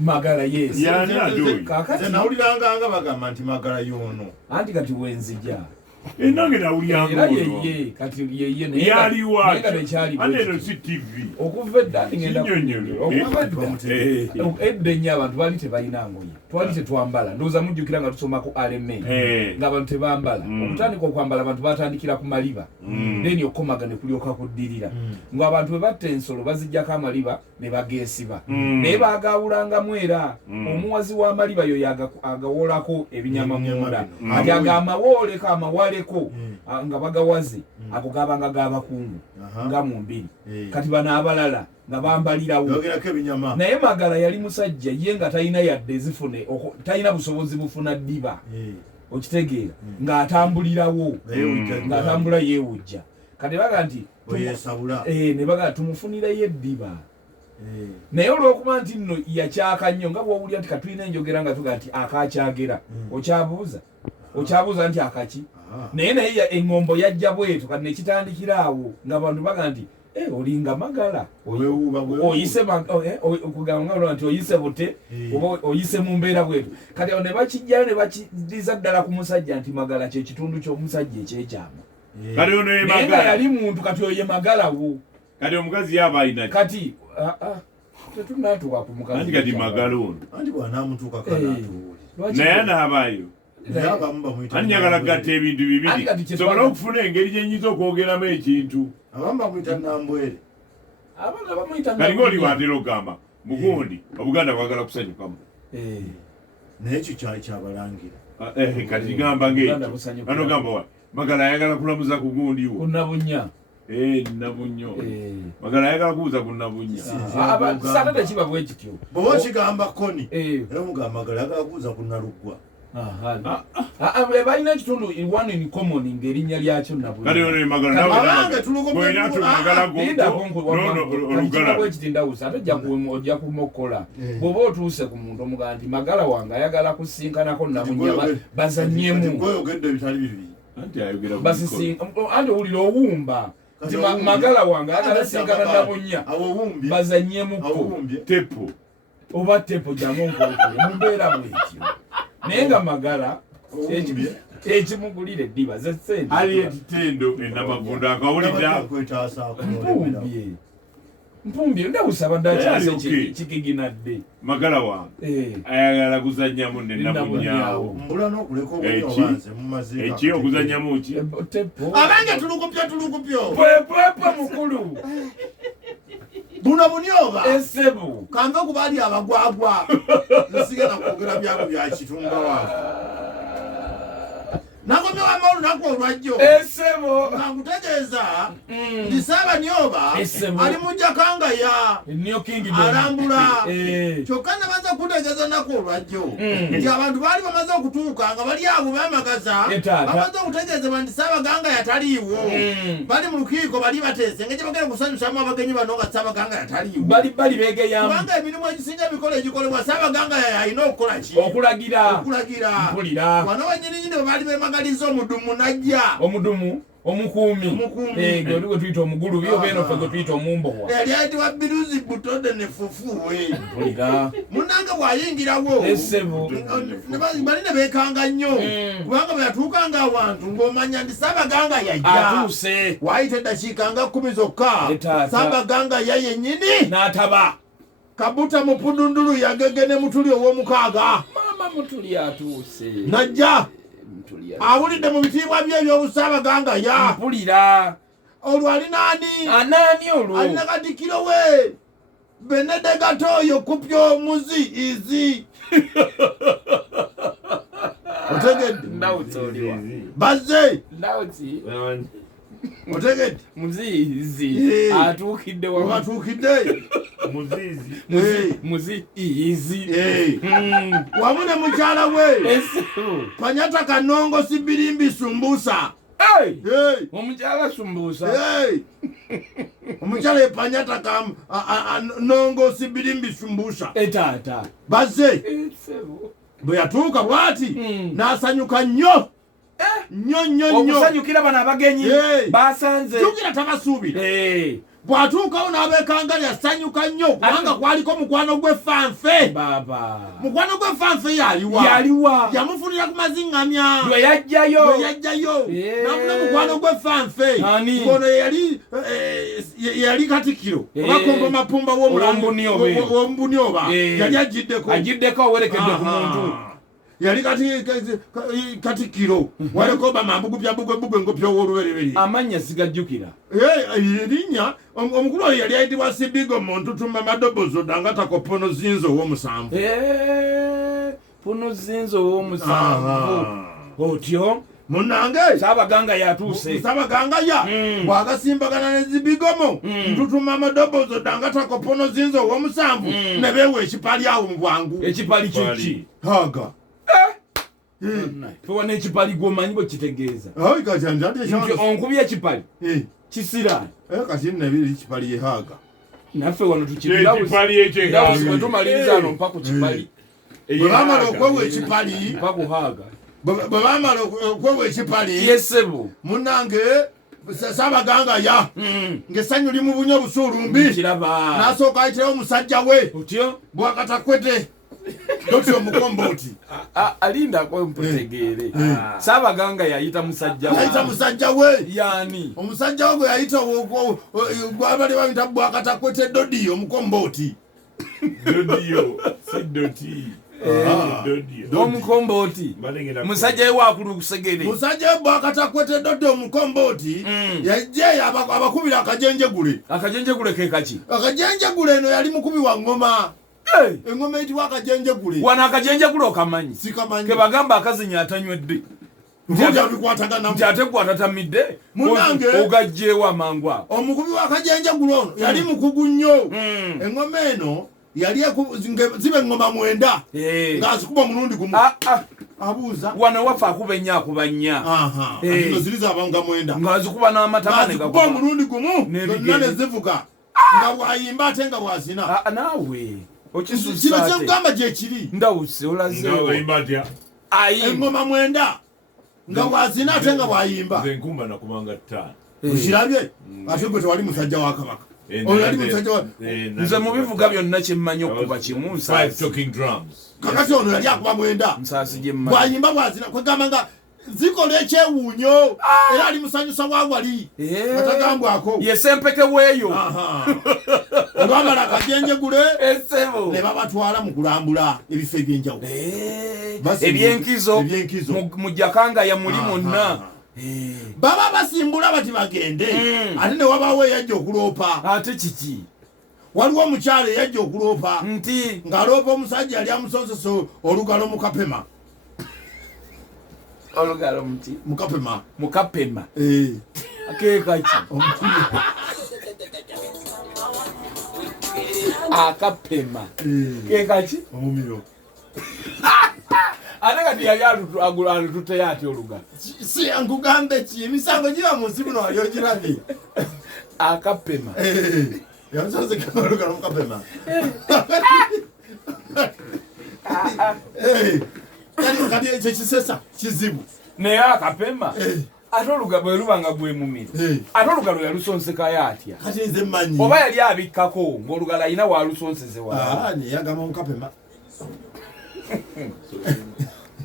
Magala yes. Yani ajoyi. Kakati nawuliranga bagamba nti Magala yono. Anti kati wenzija. Nange nawuliranga ono. Ye kati ye ne. Yaliwa. Aneno si TV. Okuvedda ngenda kunyonyo. Okuvedda. Edde nya abantu bali tebalina ngoye. Twali tetwambala. Ndoza mujjukira nga tusoma ku RMA. Ng'abantu tebambala. Okutandika okwambala abantu batandikira ku maliba. Then okomaga ne kulyoka kuddirira. Ngo abantu bwe batta ensolo bazijjako amaliba ne bageesiba. Naye baagawulanga mwera. Omuwazi w'amaliba yo agawolako ebinyama munda. Ati agamawooleko amawaleko nga bagawaze ako gabanga g'abakungu nga mu mbiri. Kati bano abalala nga bambalirawo. Naye Magala yali musajja ye nga talina yadde ezifune talina busobozi bufuna ddiba. Okitegeera ng'atambulirawo ng'atambula yeewujja. Kati baga nti ne baga tumufunirayo eddiba. Naye olw'okuba nti nno yakyaka nnyo nga bw'owulira nti katulina enjogera nga tuga nti akakyagera okyabuuza nti akaki. Naye eŋŋombo yajja bwetu kati nekitandikira awo ng'abantu baga nti olinga Magala oyise okugamba nti oyise bute oba oyise mu mbeera bwetu. Kati awo ne bakijjayo ne bakiddiza ddala ku musajja nti Magala kye kitundu ky'omusajja ekyekyama. Naye nga yali muntu kati oye Magala wo. Kati omukazi yaba alina kati tetunatuuka ku mukazi kati Magala ono anti bw'anaamutuuka kanaatuwuli naye anaabayo anjagala gatta ebintu bibiri sobola okufuna engeri gyenyinza okwogeramu ekintu abamu bamuyita Nambwere kati ng'oli bwatera okugamba mugundi Obuganda bwagala kusanyukamu naye ekyo kyabalangira kati kigamba ng'ekyo anogamba wa Magala ayagala kulamuza ku gundi wo kunnabunya nabunyo Magala ayagala kubuuza ku nabunya sata tekiba bwe kityo bw'oba kigamba koni era mugamba Magala ayagala kubuuza ku Naluggwa. Balina ekitundu one in common ng'erinnya lyakyo nabwekitindawusa ate ojja kumukola bw'oba otuuse ku muntu omugaa nti Magala wange ayagala kusinkanako nabunya bazannyemu anti owulira owumba nti Magala wange ayagala kusinkana nabunya bazannyemukko tepo oba tepo jangu nkolokole mumbeera bwetyo. Naye nga Magala ekimugulira eddiba ze ssente ali ekitendo enamagondo akawulira mpumbye ndawusaba ndakyase kigiginadde Magala wange ayagala kuzannyamu nenabunyawo mbula n'okuleka obunyobanze mumaziika eki okuzannyamu ki tepo abange tulukupyo pwepwepe mukulu buno bunyoba essebu kanve ku baali abagwagwa nsigenda kwogera byabo bya kitumba wange nakomyewo olunaku olwajjo esebo nga nkutegeeza ndi Saabanyoba ali mu Jakangaya alambula kyokka nabaza okutegeeza nnaku olwajjo nti abantu baali bamaze okutuuka nga bali abo bamagaza bamaze okutegeezebwa nti Saabagangaya taliiwo bali mu lukiiko bali bateese nga gye bagenda kusanyusamu abagenyi bano nga Saabagangaya taliiwo bali begeyamu kubanga emirimu egisinga emikolo egikolebwa Saabagangaya alina okukola ki okulagira mpulira wano wanyininyini bwe baali bemagaliza omudumu najja omukuumi gwe gwe tuyita omugulubi oba eno ffe gwe tuyita omumbowa yali ayitibwa Biruzi Butode ne Fufuwe mpulira munnange bw'ayingirawo esebo bali ne beekanga nnyo kubanga bwe yatuukanga awantu ng'omanya nti Saabagangaya yajja atuuse waayita eddakiika nga 10 zokka Saabagangaya yennyini n'ataba Kabuta Mupundundulu yagegene Mutuli ow'omukaaga mama Mutuli atuuse najja awulidde mu bitiibwa bye ebyobusaabagangaya mpulira olwo alinaani olwo alina Katikkiro we Benedegata oyo kupyo muzi izi otegedde ndawutse oliwa bazze ndawutse otegedde muziizi atuukidde watuukidde muziizi wamu ne mukyala we Panyata Kanongo Sibirimbi Sumbusa omukyala Sumbusa omukyala Panyata Kanongo Sibirimbi Sumbusa etaata bazze bwe yatuuka bw'ati n'asanyuka nnyo nnyo okusanyukira bano abagenyi basanze jukira tabasuubira bwatuukawo n'abekanga yasanyuka nnyo kubanga kwaliko mukwano gw'effanfe. Mukwano gw'effanfe yaliwa yamufunira ku maziŋŋamya lwe yajjayo namuna mukwano gw'effanfe ngono yali Katikkiro obakomba mapumba w'ombuni oba yali agiddeko awerekedde ku muntu yali Katikkiro waliko bamambugupyabugwe ngopya w'olubereberye amannya sigajjukira erinnya omukulu oyo yali ayitibwa Sibigo Montutuma Madobozo Dangatako Pono Zinzo ow'omusanvu. Pono Zinzo ow'omusanvu otyo munange Sabaganga yatuuse Sabaganga bwagasimbagana ne Zibigomo Ntutuma Madobozo Dangatako Pono Zinzo ow'omusanvu ne beewa ekipali awo mu bwangu. Ekipali kiki? Haga fewa n'ekipali gw'omanyi bwe kitegeeza nti onkubye ekipali kisira kati nabiri ekipali ye Haga naffe wano tukibwe tumaliriza ano mpa ku kipali bwe bamala okwewa ekipali mpa ku Haga bwe bamala okwewa ekipali yesebo munange Sabaganga ng'essanyu limu bunyo busuulumbi n'asooka ayitirawo omusajja we Bwakatakwete Dr. Mukomboti alindako mputegeere Sabaganga yayita musajja we yani omusajja we gwe yayita gwabali bayita Bwakatakwete Dodio Mukomboti Omukomboti musajja we wakulukusegere musajja we Bwakatakwete Dodio Mukomboti yajja abakubira akajenjegule ke kaki akajenjegule eno yali mukubi wa ngoma engoma eyitibwa akajenjegule wano akajenjegule okamanyi sikamanyi ke bagamba akazinya atanywedde nti ate gwatatamidde munange ogajjeewo amangu ago omukubi w'akajenjegule ono yali mukugu nnyo engoma eno yali ziba engoma 9 ng'azikuba omulundi gumu abuuza wano waffe akuba nnya ino ziri zabanga 9 ng'azikuba n'amatama ng'azikuba omulundi gumu zonna ne zivuga nga bw'ayimba ate nga bw'azina naawe kino kyekugamba gyekiri ndawuse olazeewo engoma 9 nga bw'azina ate nga bw'ayimba okirabye ate gwe tewali musajja wa Kabaka nze mu bivuga byonna kyemmanyi okuba kimu kakati ono yali akuba 9 bw'ayimba bw'azina kwegamba nga zikola ekyewuunyo era ali musanyusa wawali batagambwako yesempeke weeyo olwamala akajenjegule ne babatwala mu kulambula ebifo ebyenjawulo ebyenkizo mu Jakanga ya muli monna baba basimbula bati bagende ate ne wabaawo eyajja okuloopa ate kiki waliwo omukyalo eyajja okuloopa nti ng'aloopa omusajja yali amusonsesa olugalo mu Kapema olugalo muti mukapema akekaki akapema kekaki omumiro ate kati yali alutute ati olugalo si ankugambe ki emisango giba mu nsi muno wali ogirabye akapema yamusonseka olugalo mu Kapema kati ekyo kisesa kizibu naye akapema ate olugalo bwe lubanga gwe mumiro ate olugalo yalusonsekayo atya kati nze mmanyi oba yali abikkako ng'olugalo alina waalusonsezewa neyagamba mu Kapema